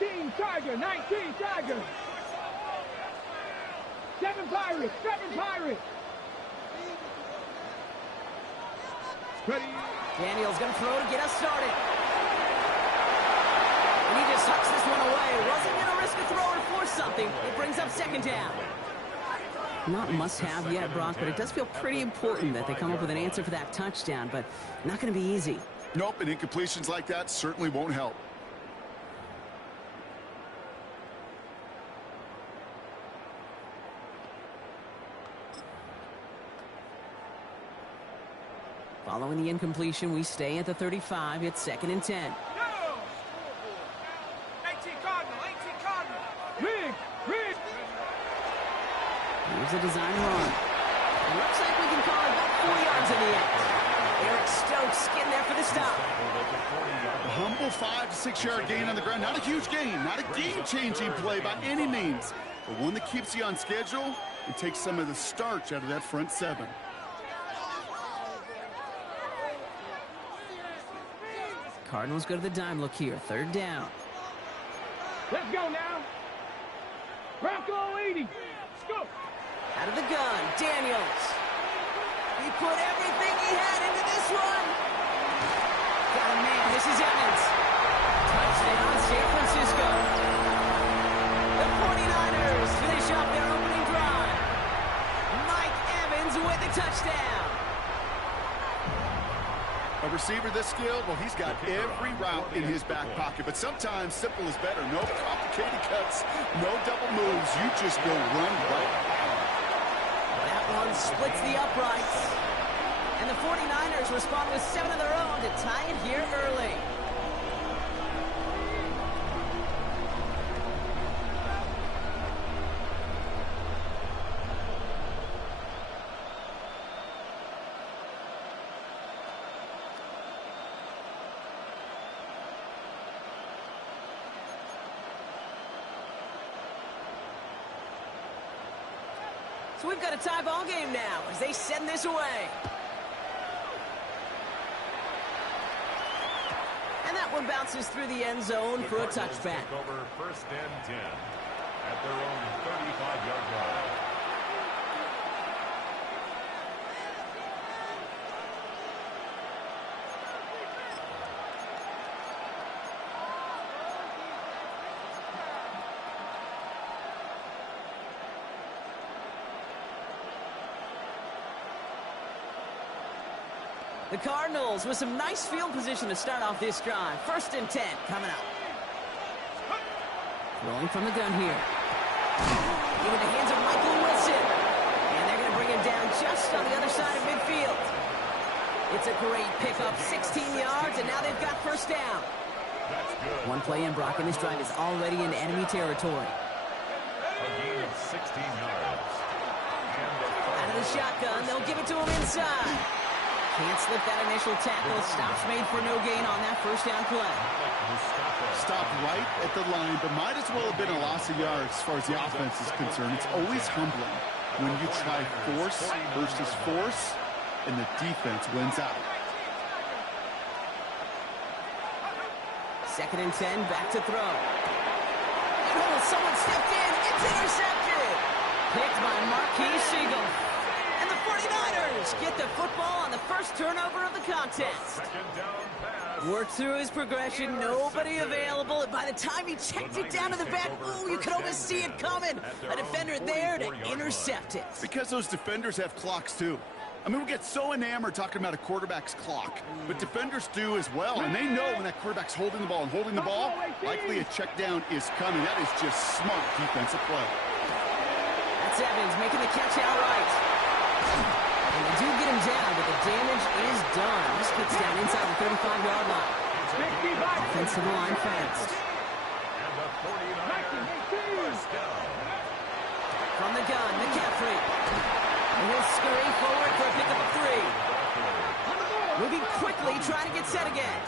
19 Tiger, 19 Tiger. 7 Pirates, 7 Pirates. Ready. Daniels going to throw to get us started. And he just tucks this one away. Wasn't going to risk a throw or force something. It brings up second down. Not must-have yet, Brock, but it does feel pretty important that they come up with an answer for that touchdown, but not going to be easy. Nope, and incompletions like that certainly won't help. Following the incompletion, we stay at the 35. It's 2nd and 10. No! 19 Cardinal, 19 Cardinal. Rig, rig. Here's a design run. It looks like we can call it about 4 yards in the end. Eric Stokes getting there for the stop. A humble 5 to 6 yard gain on the ground. Not a huge gain, not a game-changing play by any means, but one that keeps you on schedule and takes some of the starch out of that front 7. Cardinals go to the dime look here. 3rd down. Let's go now. Bronco 80. Let's go. Out of the gun, Daniels. He put everything he had into this one. Got a man. This is Evans. Touchdown, San Francisco. The 49ers finish off their opening drive. Mike Evans with the touchdown. A receiver this skilled, well, he's got every route in his back pocket, but sometimes simple is better. No complicated cuts, no double moves. You just go run right. That one splits the uprights. And the 49ers respond with 7 of their own to tie it here early. So we've got a tie ball game now as they send this away. And that one bounces through the end zone for a touchback. Over 1st and 10 at their own 35-yard line. The Cardinals with some nice field position to start off this drive. 1st and 10 coming up. Rolling from the gun here. Into the hands of Michael Wilson. And they're going to bring him down just on the other side of midfield. It's a great pickup, 16 yards, and now they've got 1st down. One play in, Brock, and this drive is already in enemy territory. A gain of 16 yards. Out of the shotgun, they'll give it to him inside. Can't slip that initial tackle. Stops made for no gain on that 1st down play. Stopped right at the line, but might as well have been a loss of yards as far as the offense is concerned. It's always humbling when you try force versus force, and the defense wins out. 2nd and 10, back to throw. Oh, someone stepped in. It's intercepted. Picked by Marquise Siegel. And the 49ers get the football on the 1st turnover of the contest. Worked through his progression, nobody available, and by the time he checked it down to the back, ooh, you could almost see it coming. A defender there to intercept it. Because those defenders have clocks too. I mean, we get so enamored talking about a quarterback's clock, but defenders do as well, and they know when that quarterback's holding the ball and holding the ball, likely a check down is coming. That is just smart defensive play. That's Evans making the catch outright. And they do get him down, but the damage is done. This gets down inside the 35-yard line. Offensive line fast. And the 49ers first down. From the gun, McCaffrey. And he'll scurry forward for a pickup of 3. Moving quickly, trying to get set again.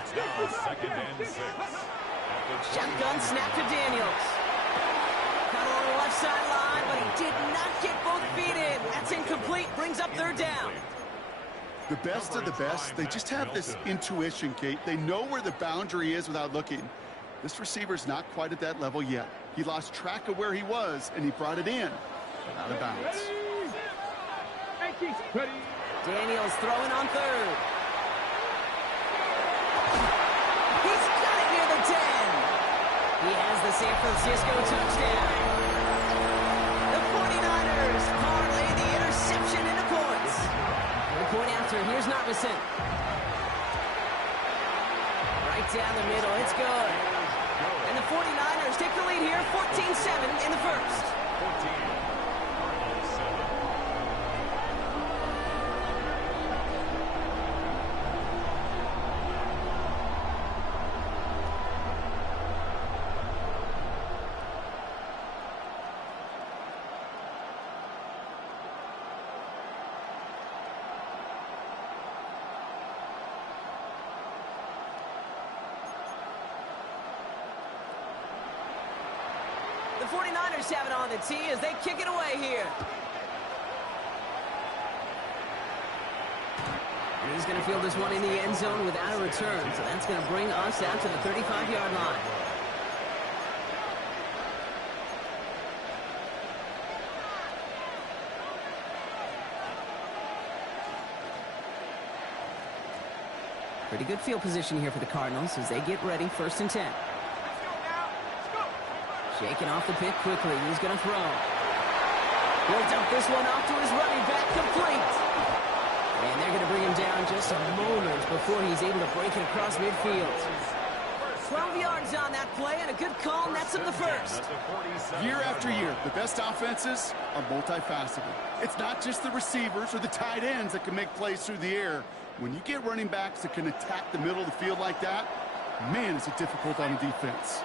It's now 2nd and 6. Shotgun snap to Daniels. Got on the left sideline, but he did not get both feet in. That's incomplete. Brings up 3rd down. The best of the best, they just have this intuition, Kate. They know where the boundary is without looking. This receiver's not quite at that level yet. He lost track of where he was, and he brought it in, but out of bounds. Daniels throwing on third. He's got it near the 10. He has the San Francisco touchdown. The 49ers parlay the interception into points. The point after, here's Narvison. Right down the middle, it's good. And the 49ers take the lead here, 14-7 in the first. 14. The 49ers have it on the tee as they kick it away here. And he's going to field this one in the end zone without a return. So that's going to bring us out to the 35-yard line. Pretty good field position here for the Cardinals as they get ready, 1st and 10. Shaking off the pick quickly. He's going to throw. He'll dump this one off to his running back, complete. And they're going to bring him down just a moment before he's able to break it across midfield. 12 yards on that play, and a good call nets him the first. Year after year, the best offenses are multifaceted. It's not just the receivers or the tight ends that can make plays through the air. When you get running backs that can attack the middle of the field like that, man, is it difficult on the defense.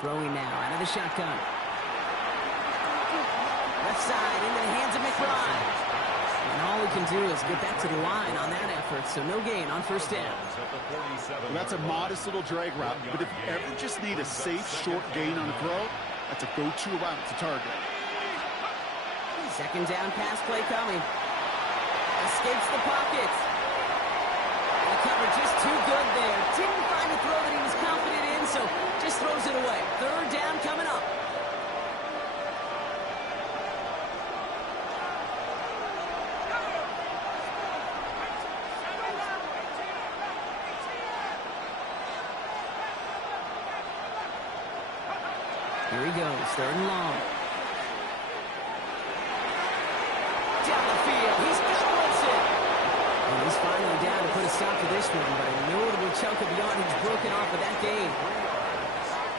Throwing now out of the shotgun. Left side into the hands of McBride. And all he can do is get back to the line on that effort, so no gain on 1st down. Well, that's a modest little drag route, but if you ever just need a safe, short gain on a throw, that's a go-to route to target. 2nd down pass play coming. Escapes the pocket. And the cover just too good there. Didn't find a throw that he was confident in, so just throws it away. 3rd down coming up. Here he goes, 3rd and long. Down the field, he's got Wilson. And he's finally down to put a stop to this one, but a notable chunk of yardage broken off of that game.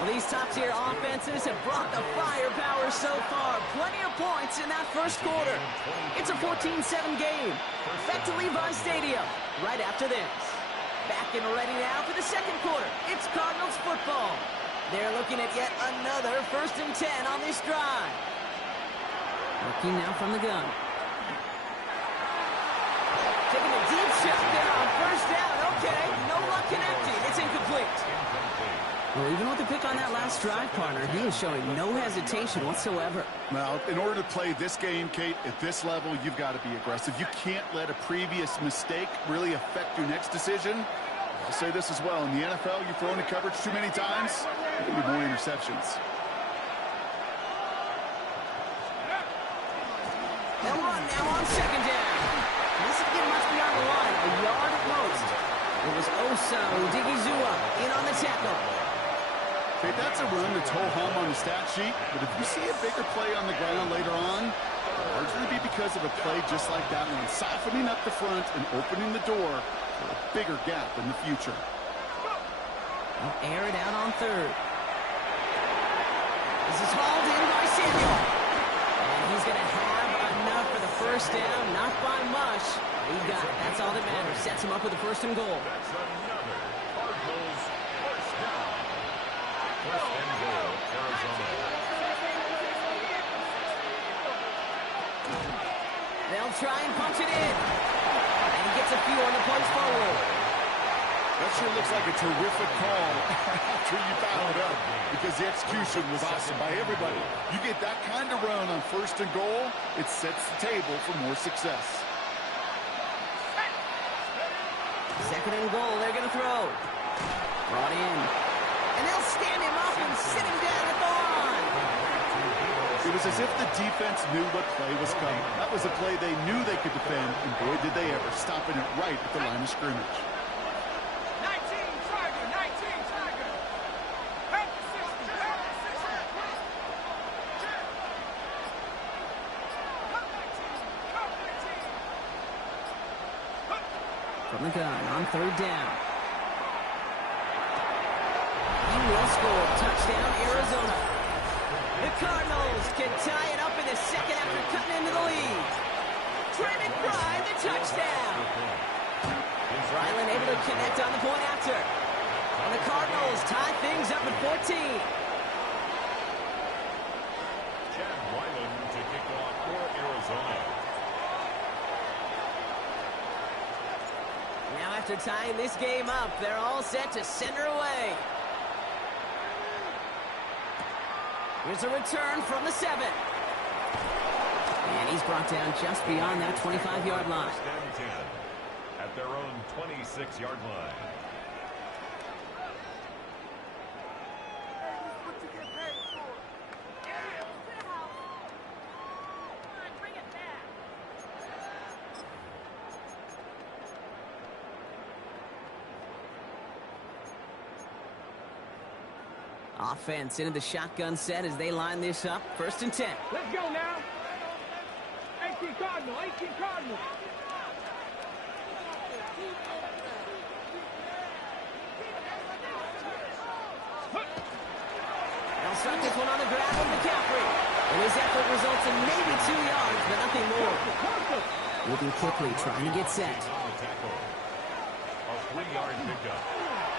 Well, these top-tier offenses have brought the firepower so far. Plenty of points in that first quarter. It's a 14-7 game. Back to Levi Stadium right after this. Back and ready now for the second quarter. It's Cardinals football. They're looking at yet another 1st and 10 on this drive. Looking now from the gun. Taking a deep shot there on 1st down. Okay, no luck connecting. It's incomplete. Well, even with the pick on that last drive, partner, he is showing no hesitation whatsoever. Well, in order to play this game, Kate, at this level, you've got to be aggressive. You can't let a previous mistake really affect your next decision. I'll say this as well. In the NFL, you throw into coverage too many times, there will be more interceptions. They'll run now on 2nd down. This is getting much beyond the line, a yard at most. It was Osa Odigizua in on the tackle. Okay, that's a run that's ho-hum on the stat sheet, but if you see a bigger play on the ground later on, it'll largely be because of a play just like that one, softening up the front and opening the door for a bigger gap in the future. They'll air it out on 3rd. This is hauled in by Samuel. And he's going to have enough for the 1st down, not by much. He got it. That's all that matters. Sets him up with a 1st and goal. That's another Cardinals 1st down. 1st and goal, Arizona. They'll try and punch it in. And he gets a few on the punch forward. That sure looks like a terrific call after you fouled up, because the execution was awesome by everybody. You get that kind of run on 1st and goal, it sets the table for more success. 2nd and goal, they're going to throw. Brought in. And they'll stand him up and sit him down at the line. It was as if the defense knew what play was coming. That was a play they knew they could defend, and boy, did they ever, stopping it right at the line of scrimmage. 19 Tiger, 19 Tiger. Help the system, help the system. Come 19, come 19. From the gun on 3rd down. He will score. Touchdown, Arizona. The Cardinals can tie it up in the 2nd after cutting into the lead. Trayvon Pride, the touchdown. Ryland able to connect on the point after. And the Cardinals tie things up at 14. Chad Ryland to kick off for Arizona. Now after tying this game up, they're all set to send her away. Here's a return from the 7. And he's brought down just beyond that 25-yard line. 1st and 10 at their own 26-yard line. What you get paid for? Come on, bring it back. Offense into the shotgun set as they line this up. 1st and 10. Let's go now. 18 Cardinal, 18 Cardinal. They'll start this one on the ground with McCaffrey. And his effort results in maybe 2 yards, but nothing more. Moving quickly, trying to get set. On the tackle. A 3-yard pickup.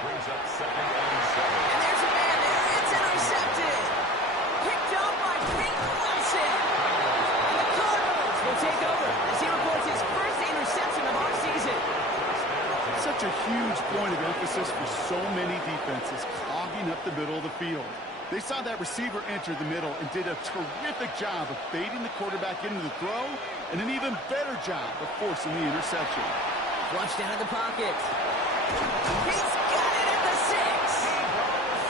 Brings up 2nd and 7. And there's a man there. It's intercepted. Picked up by Peyton Wilson. And the Cardinals will take over as he records his first interception of our season. Such a huge point of emphasis for so many defenses, clogging up the middle of the field. They saw that receiver enter the middle and did a terrific job of baiting the quarterback into the throw, and an even better job of forcing the interception. Flushed out of the pocket. He's got it at the 6.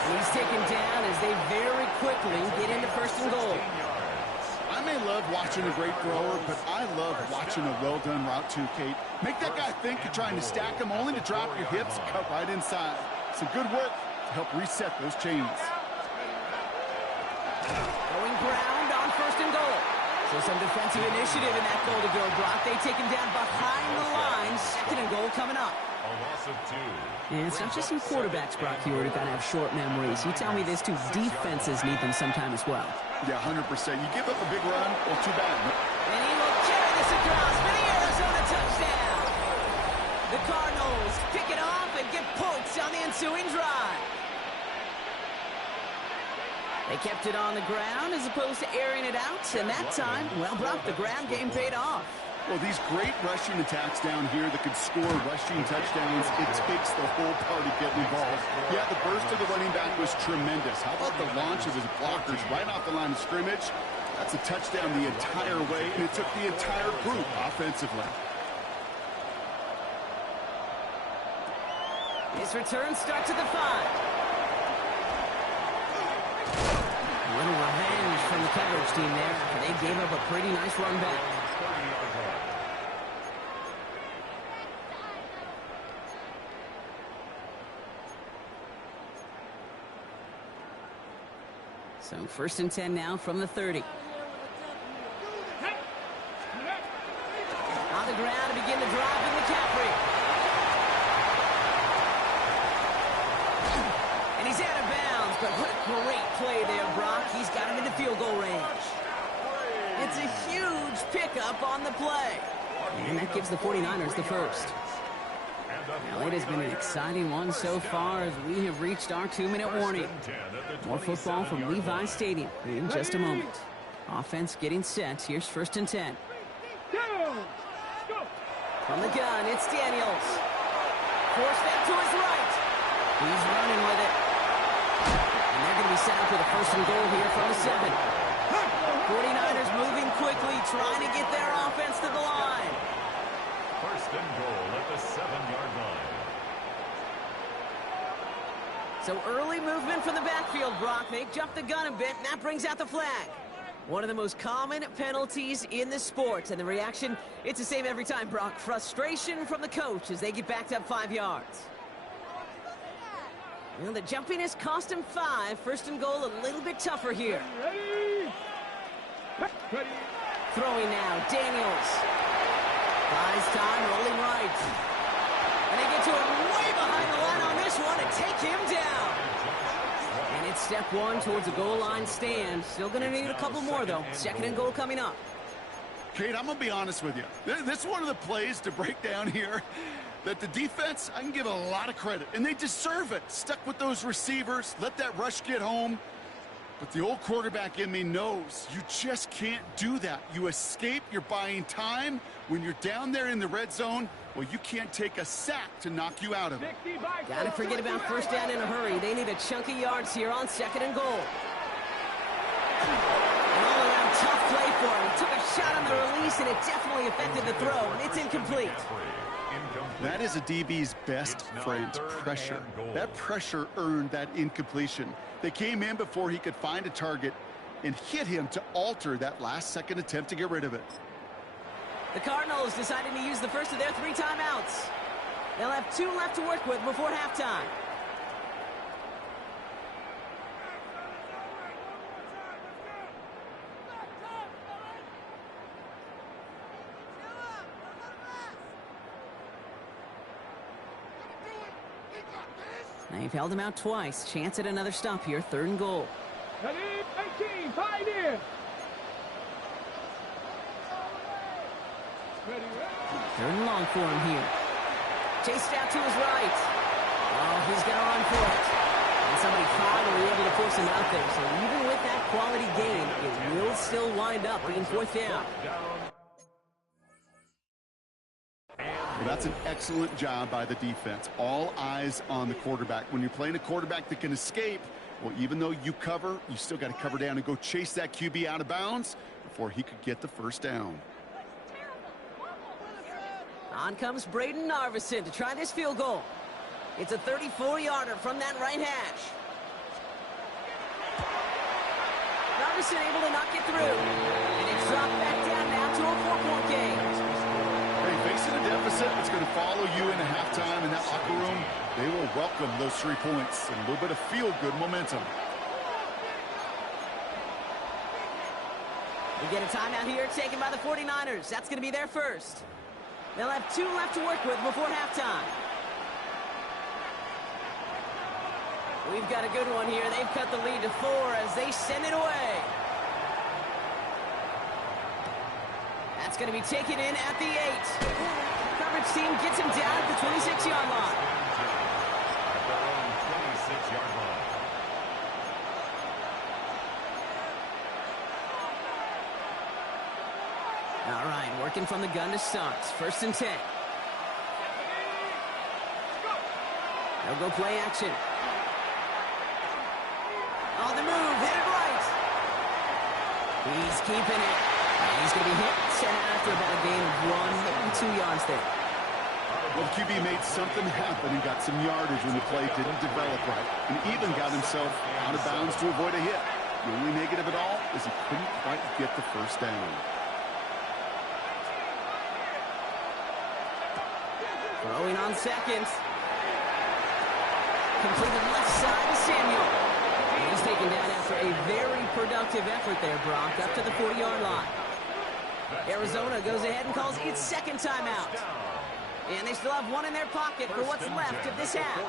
And he's taken down as they very quickly get into 1st and goal. I may love watching a great thrower, but I love watching a well-done route too, Kate. Make that guy think you're trying to stack him only to drop your hips and cut right inside. Some good work to help reset those chains. Going ground on 1st and goal. So some defensive initiative in that goal to go, Brock. They take him down behind the line. 2nd and goal coming up. A loss of 2. And it's not just some quarterbacks, Brock, here who got to have short memories. You tell me this too, defenses need them sometime as well. Yeah, 100%. You give up a big run, well, too bad. And he will carry this across for the Arizona touchdown. The Cardinals pick it off and get points on the ensuing drive. They kept it on the ground as opposed to airing it out. And that time, well, Brock, the ground game paid off. Well, these great rushing attacks down here that could score rushing touchdowns, it takes the whole party getting involved. Yeah, the burst of the running back was tremendous. How about the launch of his blockers right off the line of scrimmage? That's a touchdown the entire way, and it took the entire group offensively. His return starts at the 5. A little revenge from the coverage team there. They gave up a pretty nice run back. 30-yard run. So 1st and 10 now from the 30. On the ground to begin the drive in McCaffrey. And he's out of bounds, but what a great play there, Brock. He's got him into field goal range. It's a huge pickup on the play. And that gives the 49ers the first. Now, it has been an exciting one so far as we have reached our 2-minute warning. More football from Levi Stadium in just a moment. Offense getting set. Here's 1st and 10. From the gun, it's Daniels. Forced back to his right. He's running with it. And they're going to be set up with a first and goal here from the 7. 49ers moving quickly, trying to get their offense to the line. First and goal at the 7-yard line. So early movement from the backfield, Brock. They jumped the gun a bit, and that brings out the flag. One of the most common penalties in the sport, and the reaction, it's the same every time, Brock. Frustration from the coach as they get backed up 5 yards. Well, the jumpiness cost him 5. First and goal, a little bit tougher here. Throwing now, Daniels. Buys time, rolling right. And they get to him way behind the line on this one and take him down. And it's step 1 towards a goal line stand. Still going to need a couple more, though. Second and goal coming up. Kate, I'm going to be honest with you. This is one of the plays to break down here that the defense, I can give a lot of credit. And they deserve it. Stuck with those receivers, let that rush get home. But the old quarterback in me knows you just can't do that. You escape, you're buying time. When you're down there in the red zone, well, you can't take a sack to knock you out of it. Gotta forget about first down in a hurry. They need a chunky yards here on second and goal. An all-around tough play for him. He took a shot on the release, and it definitely affected the throw, and it's incomplete. That is a DB's best friend, pressure. That pressure earned that incompletion. They came in before he could find a target and hit him to alter that last-second attempt to get rid of it. The Cardinals decided to use the first of their 3 timeouts. They'll have 2 left to work with before halftime. They've held him out twice. Chance at another stop here. Third and goal. 18, tied in. Third and long for him here. Chased out to his right. Oh, he's going to run for it. And somebody finally able to force him out there. So even with that quality gain, it will still wind up being 4th down. Well, that's an excellent job by the defense. All eyes on the quarterback. When you're playing a quarterback that can escape, well, even though you cover, you still got to cover down and go chase that QB out of bounds before he could get the first down. On comes Braden Narveson to try this field goal. It's a 34-yarder from that right hash. Narveson able to knock it through. And it's dropped back down now to a 4-point game. Hey, facing a deficit, it's going to follow you into halftime in that locker room. They will welcome those 3 points and a little bit of feel-good momentum. We get a timeout here taken by the 49ers. That's going to be their first. They'll have 2 left to work with before halftime. We've got a good one here. They've cut the lead to 4 as they send it away. That's going to be taken in at the 8. Coverage team gets him down at the 26-yard line. At their own 26-yard line. All right, working from the gun to start. First and 10. They'll go play action. On the move, hit it right. He's keeping it. And he's going to be hit, sent out after about a gain of 1, maybe 2 yards there. Well, the QB made something happen and got some yardage when the play didn't develop right, and even got himself out of bounds to avoid a hit. The only negative at all is he couldn't quite get the first down. Throwing on second. Completed left side to Samuel. And he's taken down after a very productive effort there, Brock, up to the 40-yard line. Arizona goes ahead and calls its second timeout. And they still have 1 in their pocket for what's left of this half.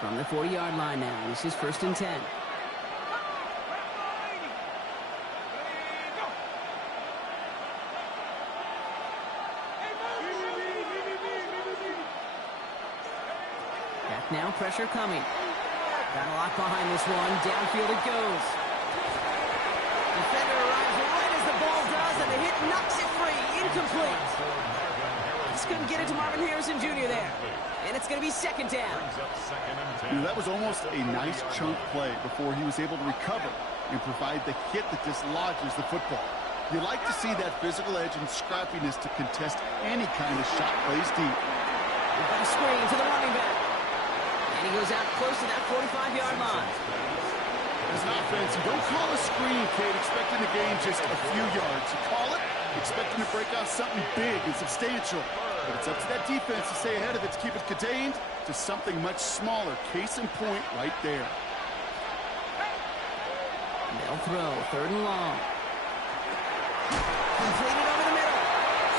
From the 40-yard line now, this is first and 10. Back now, pressure coming. Got a lot behind this one. Downfield it goes. Defender arrives right as the ball does, and the hit knocks it free. Incomplete. Just couldn't get it to Marvin Harrison Jr. there. And it's going to be second down. Brings up second and 10. You know, that was almost a nice chunk play before he was able to recover and provide the hit that dislodges the football. You like to see that physical edge and scrappiness to contest any kind of shot plays deep. We've got a screen to the running back. And he goes out close to that 45-yard line. As an offense, you don't call a screen, kid, expecting to gain just a few yards. You call it expecting to break out something big and substantial. But it's up to that defense to stay ahead of it, to keep it contained to something much smaller. Case in point right there. They'll throw, third and long. Completed over the middle.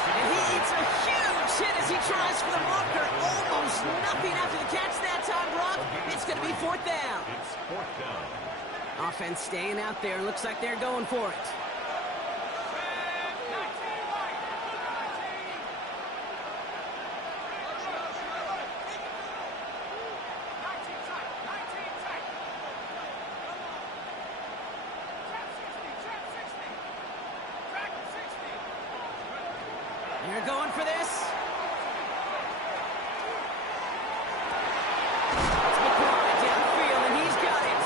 And he eats a huge hit as he tries for the marker. Almost nothing after the catch that time, Brock. It's going to be fourth down. It's fourth down. Offense staying out there. Looks like they're going for it. They're going for this. It's McBride downfield, and he's got it.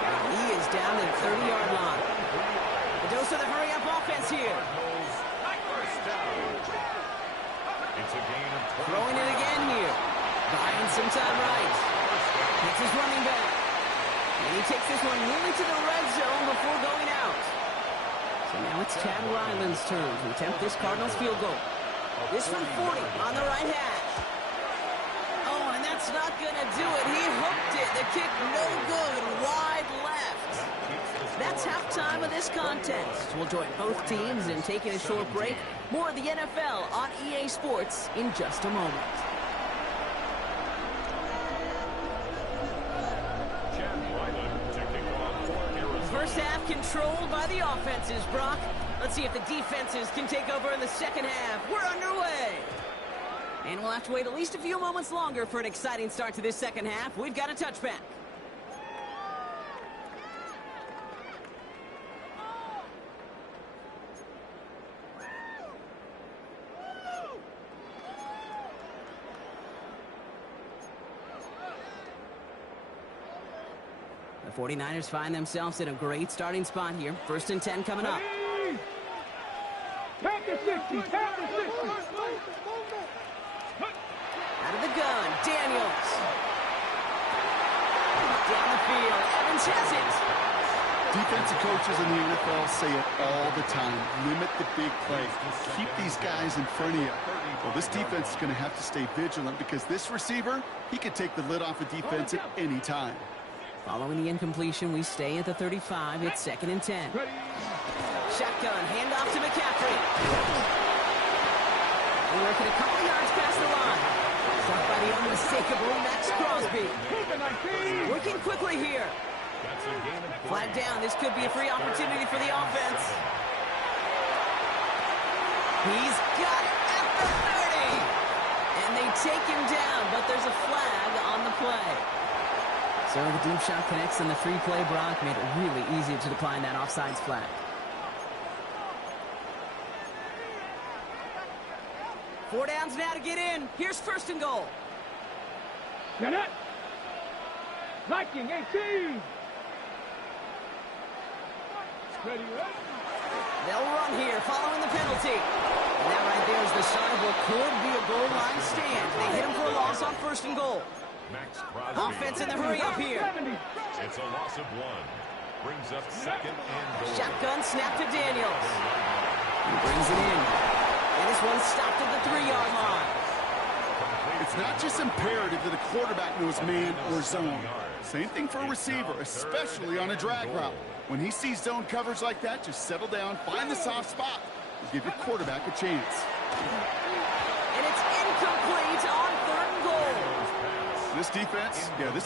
And he is down to the 30-yard line. The dose of the hurry-up offense here. First down. It's a gain of 20. Throwing it again here. Buying some time right. Hits his running back. And he takes this one nearly to the red zone before going out. So now it's Chad Ryland's turn to attempt this Cardinals field goal. This from 40 on the right hash. Oh, and that's not going to do it. He hooked it. The kick no good. Wide left. That's halftime of this contest. We'll join both teams in taking a short break. More of the NFL on EA Sports in just a moment. First half controlled by the offenses, Brock. Let's see if the defenses can take over in the second half. We're underway. And we'll have to wait at least a few moments longer for an exciting start to this second half. We've got a touchback. The 49ers find themselves in a great starting spot here. First and 10 coming up. Pack the 60, pack the 60. Out of the gun, Daniels. Down the field, Evans has it. Defensive coaches in the NFL say it all the time. Limit the big play. Keep these guys in front of you. Well, this defense is going to have to stay vigilant because this receiver, he could take the lid off a defense at any time. Following the incompletion, we stay at the 35. It's second and 10. Shotgun, handoff to McCaffrey. We're working a couple yards past the line. Stopped by the unmistakable Max Crosby. Working quickly here. Flag down. This could be a free opportunity for the offense. He's got it at the 30. And they take him down, but there's a flag on the play. So the deep shot connects, and the free play, Brock, made it really easy to decline that offsides flag. Four downs now to get in. Here's first and goal. Get it. Viking 18. Ready, ready. They'll run here following the penalty. And that right there is the start of what could be a goal line stand. They hit him for a loss on first and goal. Max Crosby. Offense in the hurry up here. It's a loss of one. Brings up second and goal. Shotgun snap to Daniels. He brings it in. And this one stopped at the 3-yard line. It's not just imperative that a quarterback knows man or zone. Same thing for a receiver, especially on a drag route. When he sees zone coverage like that, just settle down, find the soft spot, and give your quarterback a chance. And it's incomplete on third and goal. This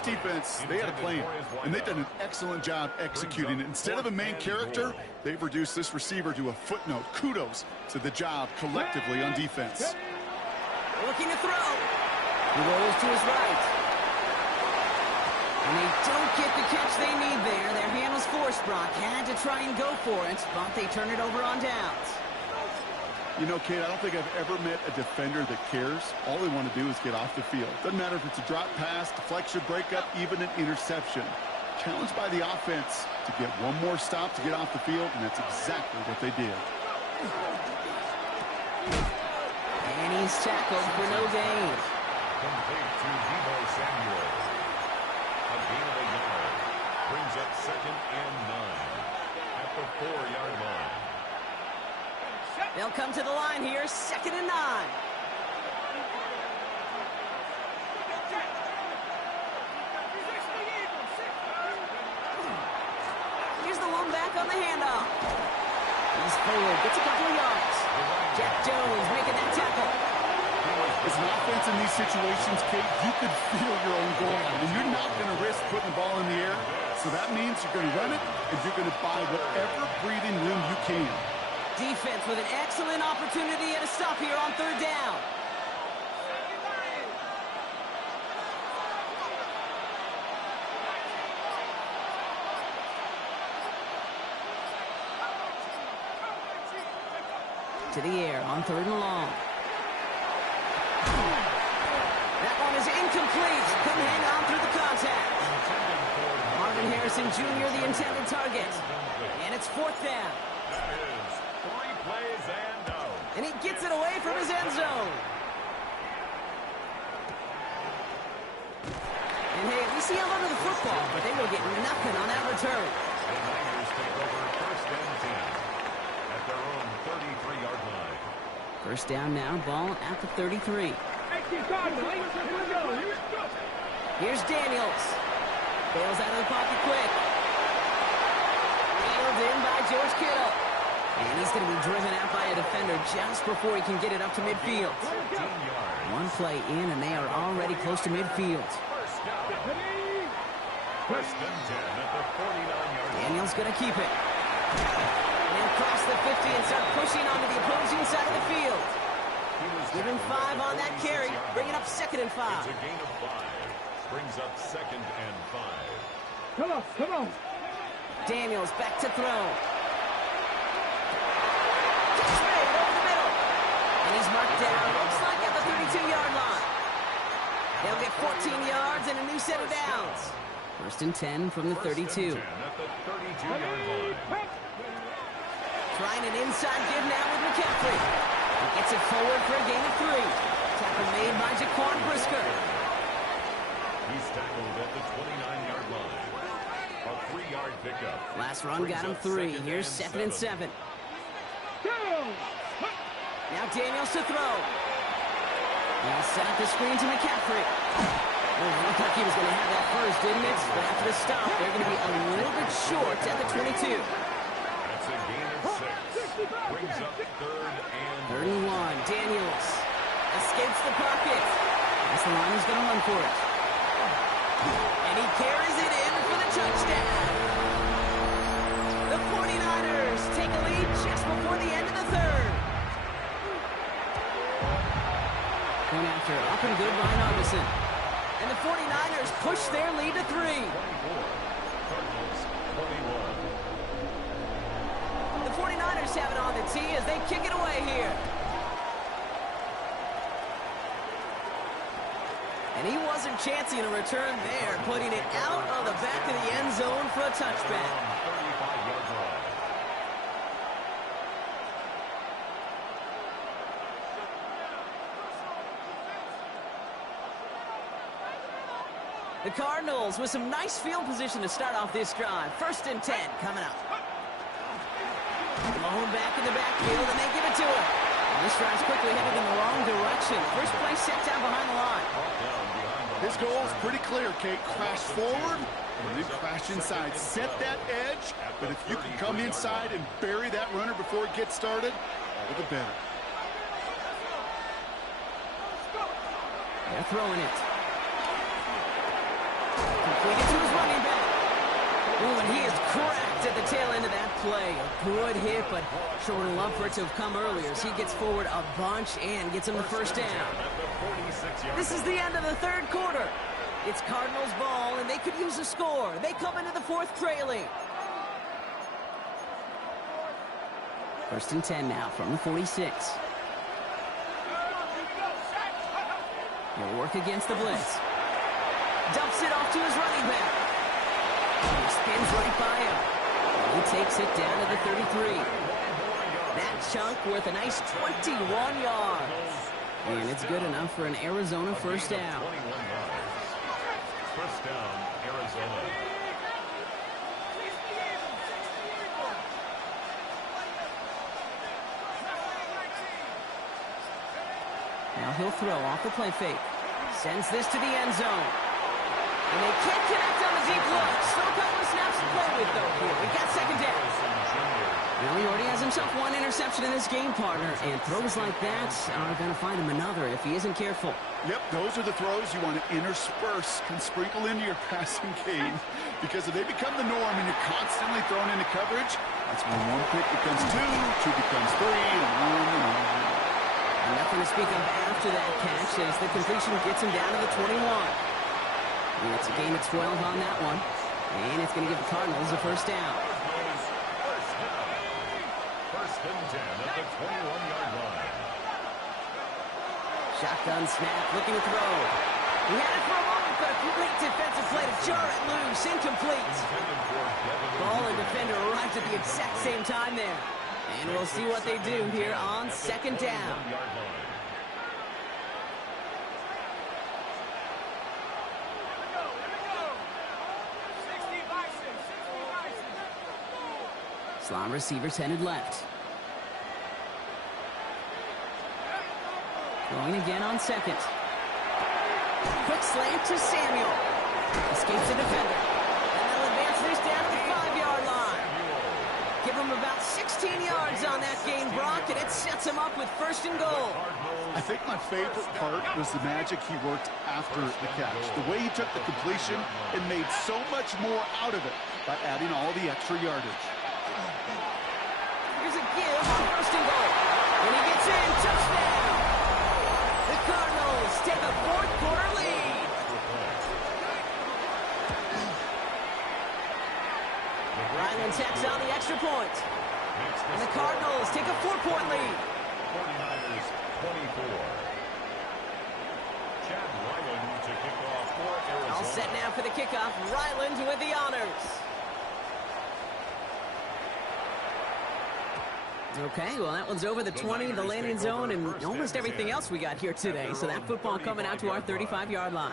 defense, they had a plan, and they've done an excellent job executing it. Instead of a main character, they've reduced this receiver to a footnote. Kudos to the job collectively on defense. Looking to throw. He rolls to his right. And they don't get the catch they need there. Their hand was forced, Brock. Had to try and go for it, but they turn it over on downs. You know, Kate, I don't think I've ever met a defender that cares. All they want to do is get off the field. Doesn't matter if it's a drop pass, deflection, breakup, even an interception. Challenged by the offense to get one more stop to get off the field, and that's exactly what they did. And he's tackled for no gain. Complete to Deebo Samuel. A gain of a yard. Brings up 2nd and 9 at the 4-yard line. They'll come to the line here, 2nd and 9. Here's the lone back on the handoff. He's forward, gets a couple of yards. Jack Jones making that tackle. As an offense in these situations, Kate, you could feel your own goal line, and you're not going to risk putting the ball in the air. So that means you're going to run it, and you're going to buy whatever breathing room you can. Defense with an excellent opportunity and a stop here on 3rd down. To the air on 3rd and long. That one is incomplete. Couldn't hang on through the contact. Marvin Harrison Jr., the intended target. And it's 4th down. That is 3 plays and out. And he gets it away from his end zone. And hey, we see him under the football, but they will get nothing on that return. The Niners take over 1st and 10 at their own 33-yard line. 1st down now, ball at the 33. Here's Daniels. Bails out of the pocket quick. Nailed in by George Kittle. And he's going to be driven out by a defender just before he can get it up to midfield. 13 yards. One play in, and they are already close to midfield. 1st down. 1st and 10 at the 49-yard line. Daniels going to keep it. And cross the 50 and start pushing onto the opposing side of the field. Give him 5 on that carry, bringing up 2nd and 5. It's a gain of 5. Brings up 2nd and 5. Come on. Daniels back to throw. Catch made over the middle. And he's marked down, looks like at the 32-yard line. They'll get 14 yards and a new set of downs. 1st and 10 from the 32. 1st and 10 at the 32-yard line. Trying an inside give now with McCaffrey. He gets it forward for a gain of 3. Tackle made by Jaquan Brisker. He's tackled at the 29-yard line. A 3-yard pickup. Last run got him 3. Here's 2nd and 7. Now Daniels to throw. He'll set up the screen to McCaffrey. Oh, looked like he was going to have that first, didn't it? But after the stop, they're going to be a little bit short at the 22. That's a gain of 6. Brings up 3rd and 3rd and 1. Daniels escapes the pocket. That's the line he's going to run for it. And he carries it in for the touchdown. The 49ers take a lead just before the end of the 3rd. Going after up and good by Harbison. And the 49ers push their lead to 3. 24. Cardinals 21. The 49ers have it on the tee as they kick it away here. And he wasn't chancing a return there, putting it out of the back of the end zone for a touchback. 35-yard line. The Cardinals with some nice field position to start off this drive. 1st and 10 coming up. Malone back in the backfield, and they give it to him. And this drive's quickly headed in the wrong direction. First play set down behind the line. His goal is pretty clear, Kate. Crash forward and then crash inside. Set that edge, but if you can come inside and bury that runner before it gets started, all the better. They're throwing it. Completed to his running back. Ooh, and he is cracked at the tail end of that play. A good hit, but sure would have loved for it to have come earlier as he gets forward a bunch and gets him the 1st down. This is the end of the 3rd quarter. It's Cardinals ball, and they could use a score. They come into the 4th trailing. First and 10 now from the 46. He'll work against the blitz. Dumps it off to his running back. He spins right by him. And he takes it down to the 33. That chunk worth a nice 21 yards. And it's good enough for an Arizona first down. First down, Arizona. Now he'll throw off the play fake. Sends this to the end zone. And they can't connect on the deep look. Still a couple of snaps to play with, though, here. We got second down. Well, he already has himself one interception in this game, partner. And throws like that are going to find him another if he isn't careful. Yep, those are the throws you want to intersperse and sprinkle into your passing game. Because if they become the norm and you're constantly thrown into coverage, that's when one pick becomes two becomes three, and on. And nothing to speak of after that catch as the completion gets him down to the 21. And it's a gain of 12 on that one. And it's going to give the Cardinals a first down. First and 10 at the 21-yard line. Shotgun snap, looking to throw. He had it for a moment, but a great defensive play to jar it loose. Incomplete. Ball and defender arrived at the exact same time there. And we'll see what they do here on second down. Slot receivers headed left. Throwing again on second. Quick slant to Samuel. Escapes the defender. And they'll advance this down to the 5-yard line. Give him about 16 yards on that gain, Brock, and it sets him up with first and goal. I think my favorite part was the magic he worked after the catch. The way he took the completion and made so much more out of it by adding all the extra yardage. Here's a give on first and goal. And he gets in, touchdown. The Cardinals take a fourth-quarter lead. Ryland tacks on the extra point. And the Cardinals take a 4-point lead. 49ers 24. Chad Ryland to kick off for Arizona. All set now for the kickoff. Ryland with the honors. Okay, well, that one's over the 20, the landing zone, and almost everything else we got here today. So that football coming out to our 35-yard line.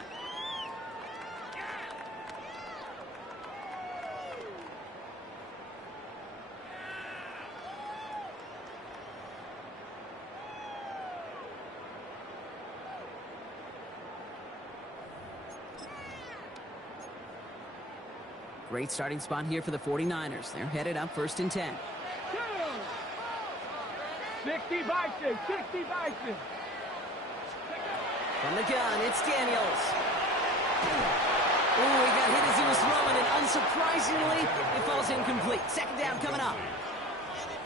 Great starting spot here for the 49ers. They're headed up first and 10. 60 Bison, 60 Bison. From the gun, it's Daniels. Ooh, he got hit as he was throwing, and unsurprisingly, it falls incomplete. Second down coming up.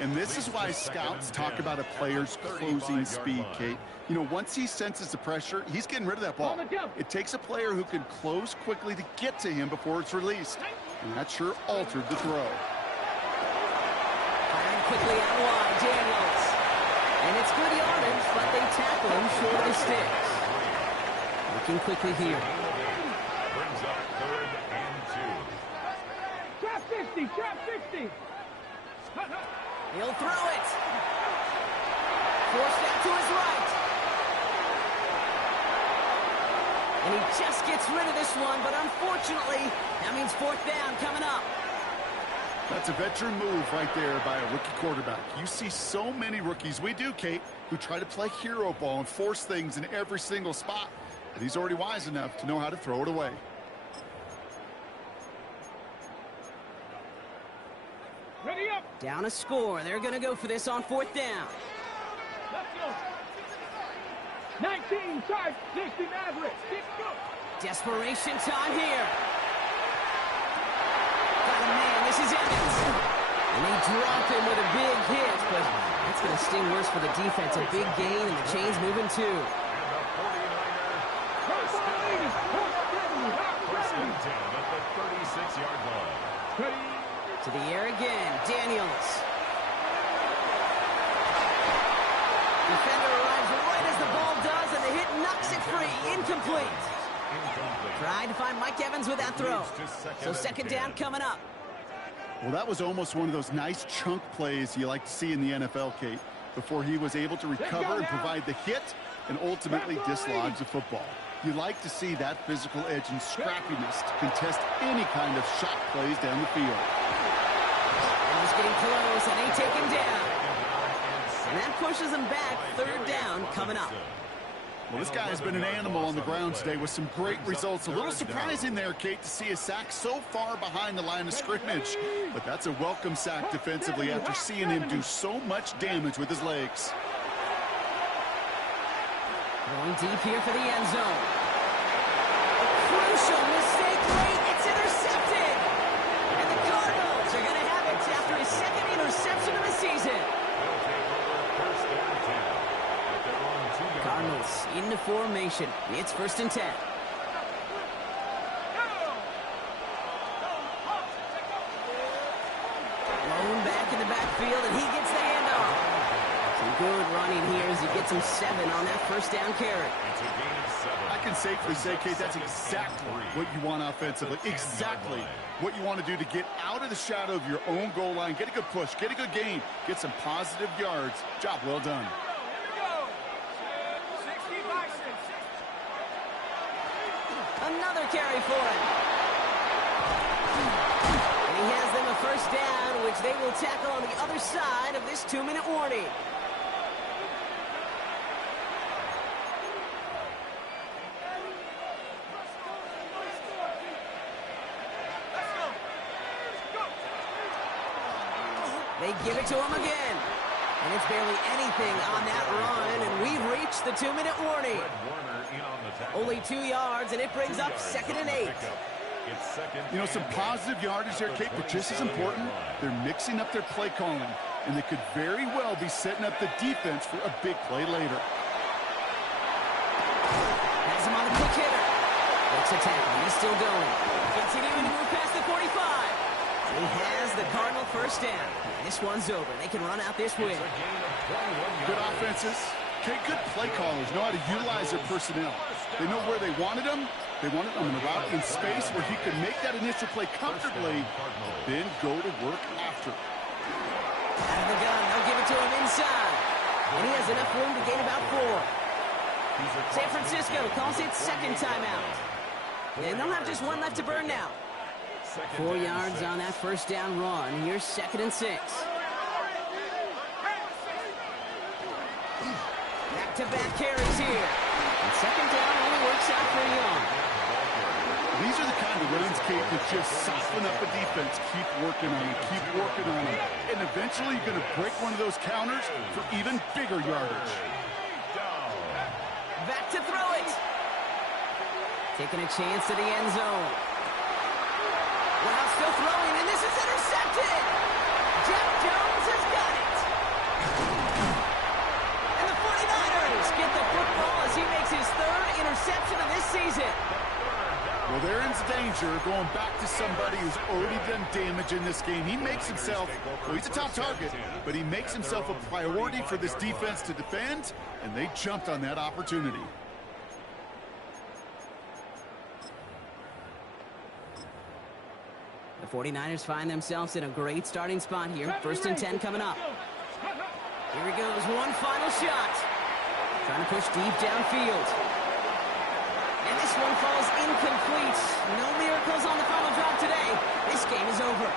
And this is why scouts talk about a player's closing speed, Kate. You know, once he senses the pressure, he's getting rid of that ball. It takes a player who can close quickly to get to him before it's released. And that sure altered the throw. Firing quickly out wide, Daniels. And it's good yardage, but they tackle him short of the sticks. Looking quickly here. Brings up third and 2. Trap 60, trap 60. He'll throw it. Forced out to his right. And he just gets rid of this one, but unfortunately, that means fourth down coming up. That's a veteran move right there by a rookie quarterback. You see so many rookies, we do, Kate, who try to play hero ball and force things in every single spot. But he's already wise enough to know how to throw it away. Ready up. Down a score. They're going to go for this on fourth down. Let's go. 19 charge, 60 Maverick. Keep going. Desperation time here. Got a man. This is Evans. And they drop him with a big hit, but that's going to sting worse for the defense. A big gain, and the chain's moving too. And the 49ers first and 10 at the 36-yard line. To the air again, Daniels. knocks it free. Incomplete. Trying to find Mike Evans with that throw. So second down coming up. Well, that was almost one of those nice chunk plays you like to see in the NFL, Kate, before he was able to recover and provide the hit and ultimately dislodge the football. You like to see that physical edge and scrappiness to contest any kind of shot plays down the field. And he's getting close and ain't taken down. And that pushes him back. Third down coming up. Well, this guy has been an animal on the ground today with some great results. A little surprising there, Kate, to see a sack so far behind the line of scrimmage. But that's a welcome sack defensively after seeing him do so much damage with his legs. Going deep here for the end zone. Crucial mistake late. It's intercepted. And the Cardinals are going to have it after his second interception of the season. Cardinals into formation. It's 1st and 10. Lone back in the backfield, and he gets the handoff. Some good running here as he gets him 7 on that first down carry. I can safely say, Kate, that's exactly what you want offensively. Exactly what you want to do to get out of the shadow of your own goal line, get a good push, get a good gain, get some positive yards. Job well done. Another carry for him. And he has them a first down, which they will tackle on the other side of this 2-minute warning. They give it to him again. And it's barely anything on that run, and we've reached the 2-minute warning. Only 2 yards, and it brings up 2nd and 8. You know, some positive yardage there, Kate, but just as important, they're mixing up their play calling, and they could very well be setting up the defense for a big play later. Has him on the quick hitter. Looks a tackle. He's still going. Continuing to move past the 45. He has the Cardinal first down. This one's over. They can run out this win. Good offenses. Okay, good play callers know how to utilize their personnel. They know where they wanted them. They wanted them in a route in space where he could make that initial play comfortably, then go to work after. Out of the gun. They'll give it to him inside. And he has enough room to gain about 4. San Francisco calls it second timeout. And they'll have just 1 left to burn now. 4 yards on that first down run. Here's 2nd and 6. Back-to-back carries here. And second down only works out for Young. These are the kind of runs, Kate, that just soften up a defense. Keep working on them, keep working on them. And eventually you're going to break one of those counters for even bigger yardage. Back to throw it. Taking a chance to the end zone. Wow, still throwing, and this is intercepted. Jeff Jones has got it. And the 49ers get the football as he makes his 3rd interception of this season. Well, there ends danger going back to somebody who's already done damage in this game. He makes himself, well, he's a top target, but he makes himself a priority for this defense to defend, and they jumped on that opportunity. The 49ers find themselves in a great starting spot here. 1st and 10 coming up. Here he goes, one final shot. Trying to push deep downfield. And this one falls incomplete. No miracles on the final drive today. This game is over.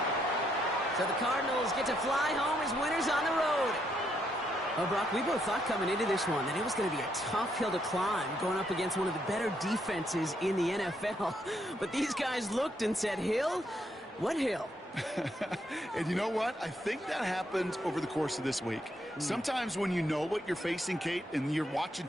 So the Cardinals get to fly home as winners on the road. Well, Brock, we both thought coming into this one that it was going to be a tough hill to climb going up against one of the better defenses in the NFL. But these guys looked and said, Hill? What hill? And you know what? I think that happened over the course of this week. Sometimes when you know what you're facing, Kate, and you're watching